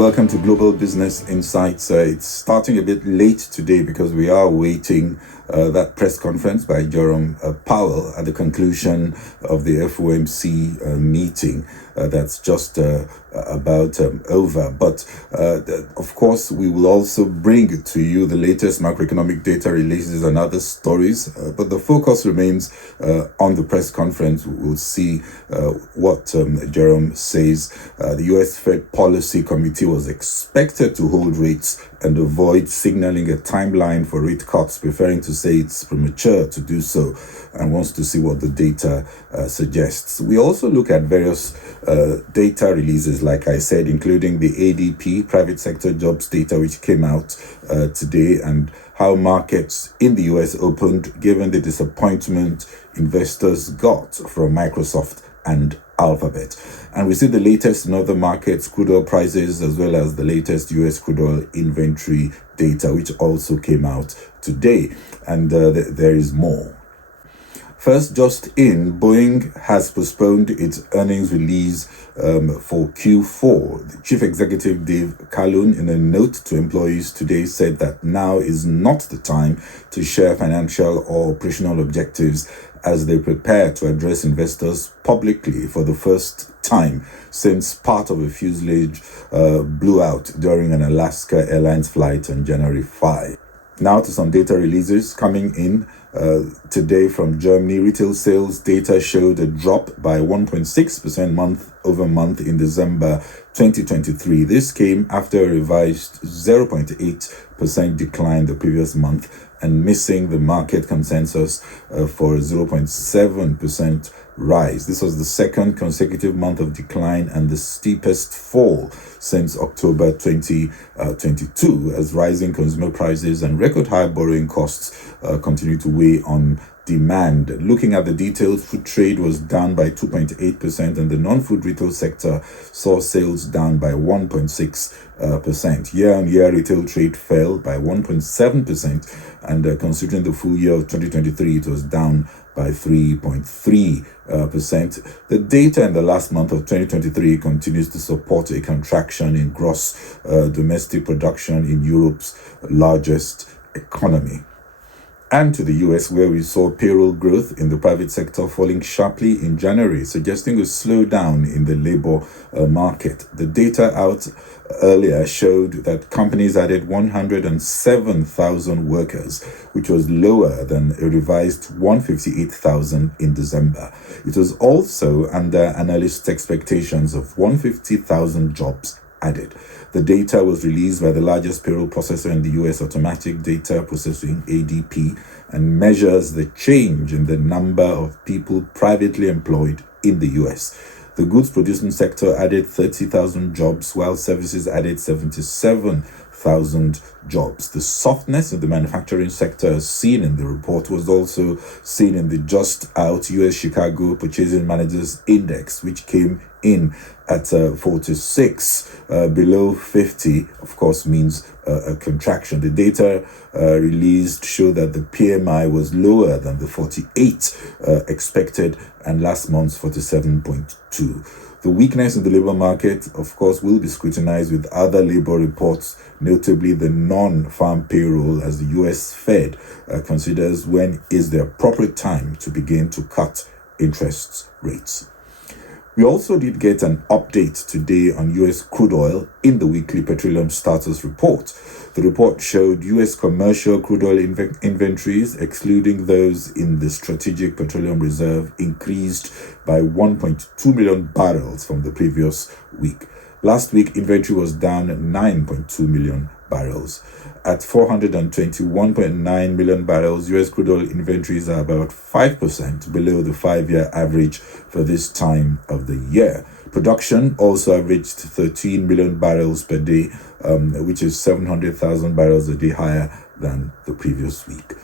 welcome to Global Business Insights. It's starting a bit late today because we are waiting that press conference by Jerome Powell at the conclusion of the FOMC meeting. That's just about over. But of course, we will also bring to you the latest macroeconomic data releases and other stories. But the focus remains on the press conference. We'll see what Jerome says. The US Fed Policy Committee was expected to hold rates and avoid signaling a timeline for rate cuts, preferring to say it's premature to do so and wants to see what the data suggests. We also look at various data releases, like I said, including the ADP private sector jobs data, which came out today, and how markets in the US opened given the disappointment investors got from Microsoft and Alphabet. And we see the latest in other markets, crude oil prices, as well as the latest US crude oil inventory data, which also came out today. And there is more. First, just in, Boeing has postponed its earnings release for Q4. The Chief Executive Dave Calhoun, in a note to employees today, said that now is not the time to share financial or operational objectives as they prepare to address investors publicly for the first time since part of a fuselage blew out during an Alaska Airlines flight on January 5. Now to some data releases coming in today from Germany. Retail sales data showed a drop by 1.6% month over month in December 2023. This came after a revised 0.8% decline the previous month and missing the market consensus for a 0.7% rise. This was the second consecutive month of decline and the steepest fall since October 2022, as rising consumer prices and record high borrowing costs continue to weigh on demand. Looking at the details, food trade was down by 2.8% and the non-food retail sector saw sales down by 1.6%. Year-on-year retail trade fell by 1.7% and considering the full year of 2023, it was down by 3.3%. The data in the last month of 2023 continues to support a contraction in gross domestic production in Europe's largest economy. And to the US, where we saw payroll growth in the private sector falling sharply in January, suggesting a slowdown in the labor market. The data out earlier showed that companies added 107,000 workers, which was lower than a revised 158,000 in December. It was also under analyst expectations of 150,000 jobs added. The data was released by the largest payroll processor in the US, Automatic Data Processing, ADP, and measures the change in the number of people privately employed in the US. The goods producing sector added 30,000 jobs, while services added 77,000 jobs. The softness in the manufacturing sector, as seen in the report, was also seen in the just out US Chicago Purchasing Managers Index, which came in at 46. Below 50, of course, means a contraction. The data released showed that the PMI was lower than the 48 expected, and last month's 47.2. The weakness in the labor market, of course, will be scrutinized with other labor reports, notably the non-farm payroll, as the US Fed considers when is the appropriate time to begin to cut interest rates. We also did get an update today on US crude oil in the weekly petroleum status report. The report showed US commercial crude oil inventories, excluding those in the Strategic Petroleum Reserve, increased by 1.2 million barrels from the previous week. Last week, inventory was down 9.2 million barrels. At 421.9 million barrels, US crude oil inventories are about 5% below the 5-year average for this time of the year. Production also averaged 13 million barrels per day, which is 700,000 barrels a day higher than the previous week.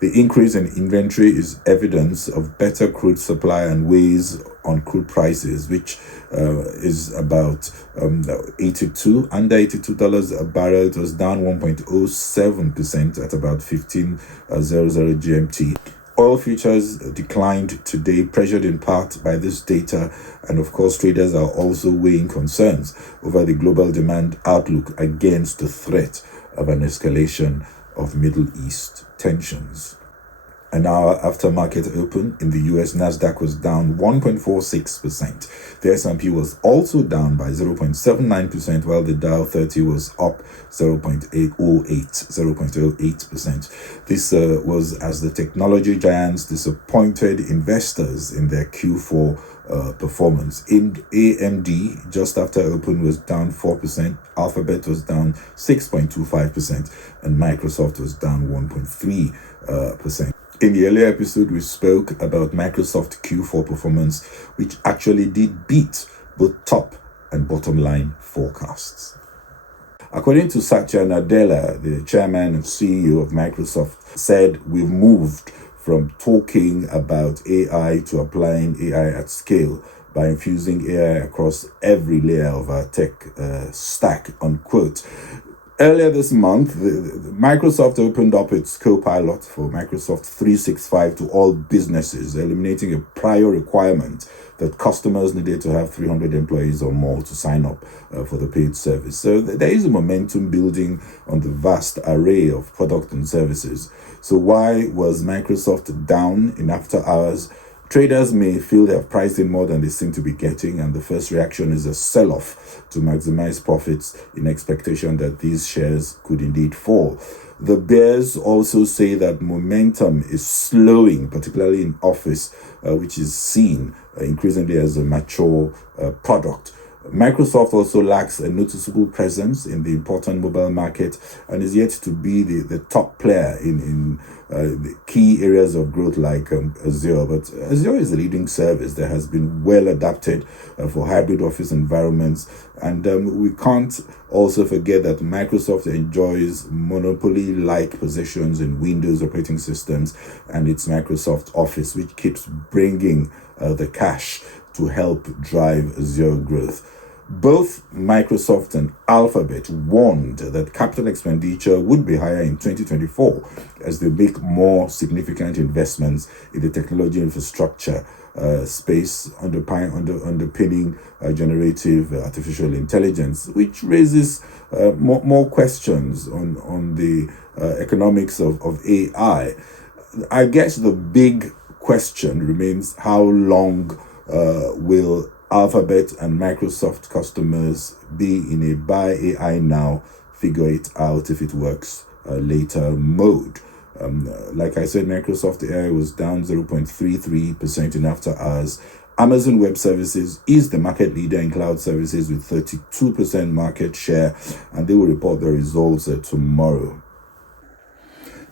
The increase in inventory is evidence of better crude supply and weighs on crude prices, which is about under $82 a barrel. It was down 1.07% at about 15.00 GMT. Oil futures declined today, pressured in part by this data, and of course traders are also weighing concerns over the global demand outlook against the threat of an escalation of Middle East tensions. An hour after market open in the US, Nasdaq was down 1.46%. The S&P was also down by 0.79%, while the Dow 30 was up 0.08%. This was as the technology giants disappointed investors in their Q4 performance. AMD, just after open, was down 4%, Alphabet was down 6.25%, and Microsoft was down 1.3%. In the earlier episode, we spoke about Microsoft Q4 performance, which actually did beat both top and bottom line forecasts. According to Satya Nadella, the chairman and CEO of Microsoft, said we've moved from talking about AI to applying AI at scale by infusing AI across every layer of our tech stack, unquote. Earlier this month, Microsoft opened up its Copilot for Microsoft 365 to all businesses, eliminating a prior requirement that customers needed to have 300 employees or more to sign up for the paid service. So there is a momentum building on the vast array of products and services. So why was Microsoft down in after hours? Traders may feel they have priced in more than they seem to be getting, and the first reaction is a sell-off to maximize profits in expectation that these shares could indeed fall. The bears also say that momentum is slowing, particularly in Office, which is seen increasingly as a mature product. Microsoft also lacks a noticeable presence in the important mobile market and is yet to be the top player in the key areas of growth like Azure. But Azure is a leading service that has been well adapted for hybrid office environments. And we can't also forget that Microsoft enjoys monopoly-like positions in Windows operating systems and its Microsoft Office, which keeps bringing the cash to help drive Azure growth. Both Microsoft and Alphabet warned that capital expenditure would be higher in 2024 as they make more significant investments in the technology infrastructure space underpinning generative artificial intelligence, which raises more questions on the economics of AI. I guess the big question remains, how long will Alphabet and Microsoft customers be in a buy AI now, figure it out if it works later mode? Like I said, Microsoft AI was down 0.33% in after hours. Amazon Web Services is the market leader in cloud services with 32% market share, and they will report the results tomorrow.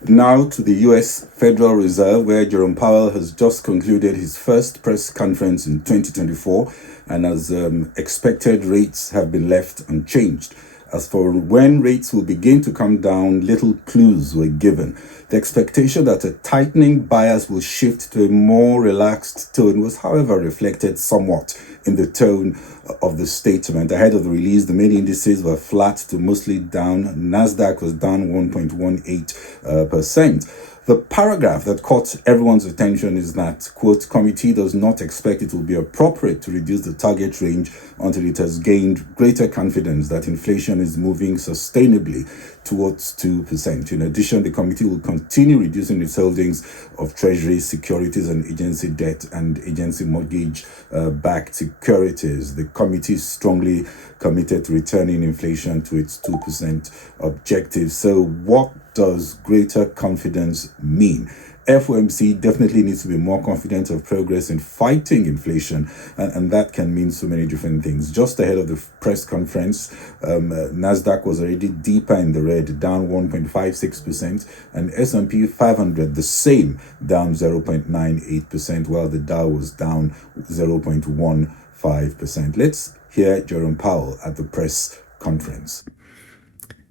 Now to the US Federal Reserve, where Jerome Powell has just concluded his first press conference in 2024, and as expected, rates have been left unchanged. As for when rates will begin to come down, little clues were given. The expectation that a tightening bias will shift to a more relaxed tone was, however, reflected somewhat in the tone of the statement. Ahead of the release, the main indices were flat to mostly down. Nasdaq was down 1.18%. The paragraph that caught everyone's attention is that, quote, committee does not expect it will be appropriate to reduce the target range until it has gained greater confidence that inflation is moving sustainably towards 2%. In addition, the committee will continue reducing its holdings of treasury securities and agency debt and agency mortgage-backed securities. The committee is strongly committed to returning inflation to its 2% objective. So what does greater confidence mean? FOMC definitely needs to be more confident of progress in fighting inflation, and that can mean so many different things. Just ahead of the press conference, Nasdaq was already deeper in the red, down 1.56%, and S&P 500 the same, down 0.98%, while the Dow was down 0.15%. Let's hear Jerome Powell at the press conference.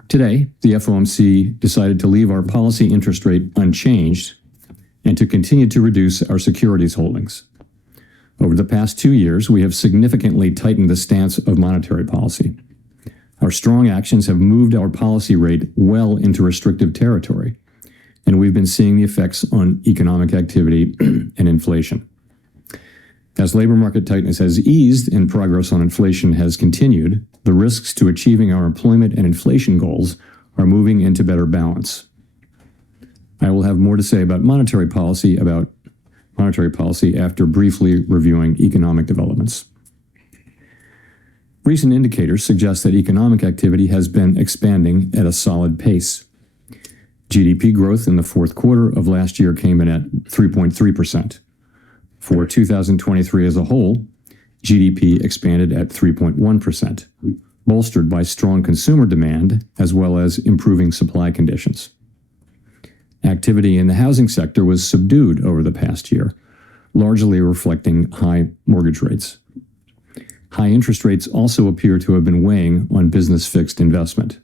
Today, the FOMC decided to leave our policy interest rate unchanged and to continue to reduce our securities holdings. Over the past 2 years, we have significantly tightened the stance of monetary policy. Our strong actions have moved our policy rate well into restrictive territory, and we've been seeing the effects on economic activity and inflation. As labor market tightness has eased and progress on inflation has continued, the risks to achieving our employment and inflation goals are moving into better balance. I will have more to say about monetary policy after briefly reviewing economic developments. Recent indicators suggest that economic activity has been expanding at a solid pace. GDP growth in the fourth quarter of last year came in at 3.3%. For 2023 as a whole, GDP expanded at 3.1%, bolstered by strong consumer demand as well as improving supply conditions. Activity in the housing sector was subdued over the past year, largely reflecting high mortgage rates. High interest rates also appear to have been weighing on business fixed investment.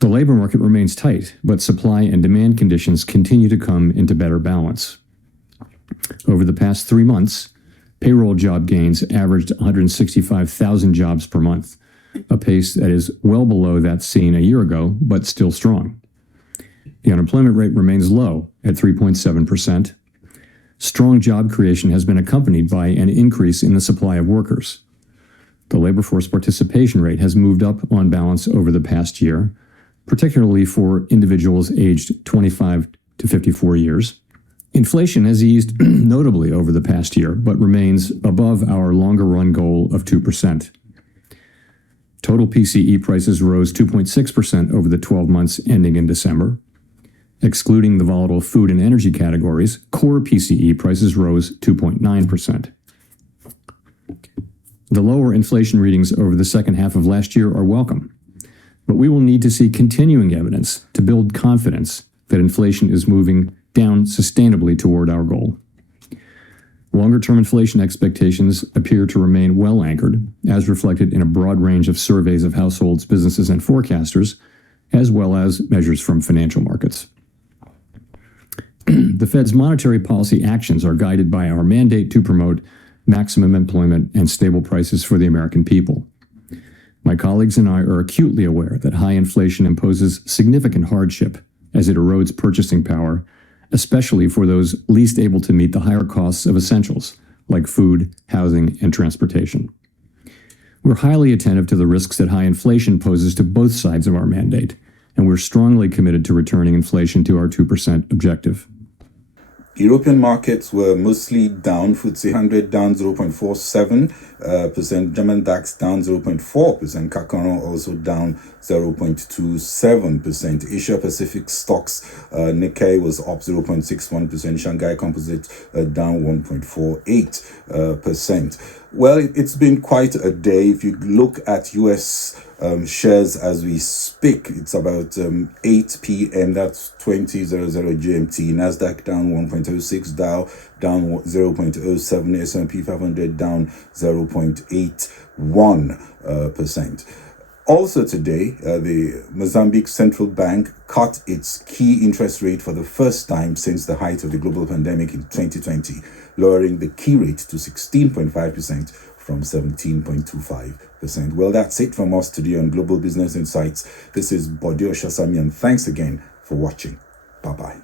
The labor market remains tight, but supply and demand conditions continue to come into better balance. Over the past 3 months, payroll job gains averaged 165,000 jobs per month, a pace that is well below that seen a year ago, but still strong. The unemployment rate remains low at 3.7%. Strong job creation has been accompanied by an increase in the supply of workers. The labor force participation rate has moved up on balance over the past year, particularly for individuals aged 25 to 54 years. Inflation has eased notably over the past year, but remains above our longer-run goal of 2%. Total PCE prices rose 2.6% over the 12 months ending in December. Excluding the volatile food and energy categories, core PCE prices rose 2.9%. The lower inflation readings over the second half of last year are welcome, but we will need to see continuing evidence to build confidence that inflation is moving down sustainably toward our goal. Longer-term inflation expectations appear to remain well anchored, as reflected in a broad range of surveys of households, businesses, and forecasters, as well as measures from financial markets. The Fed's monetary policy actions are guided by our mandate to promote maximum employment and stable prices for the American people. My colleagues and I are acutely aware that high inflation imposes significant hardship as it erodes purchasing power, especially for those least able to meet the higher costs of essentials like food, housing, and transportation. We're highly attentive to the risks that high inflation poses to both sides of our mandate, and we're strongly committed to returning inflation to our 2% objective. European markets were mostly down. FTSE 100 down 0.47%, German DAX down 0.4%, CAC 40 also down 0.27%. Asia Pacific stocks, Nikkei was up 0.61%, Shanghai Composite down 1.48%. Well, it's been quite a day. If you look at US shares as we speak, it's about 8 p.m. That's 20:00 GMT. Nasdaq down 1.06, Dow down 0.07, S&P 500 down 0.81%. Also today, the Mozambique Central Bank cut its key interest rate for the first time since the height of the global pandemic in 2020, lowering the key rate to 16.5% from 17.25%. Well, that's it from us today on Global Business Insights. This is Bode Oshasami, and thanks again for watching. Bye-bye.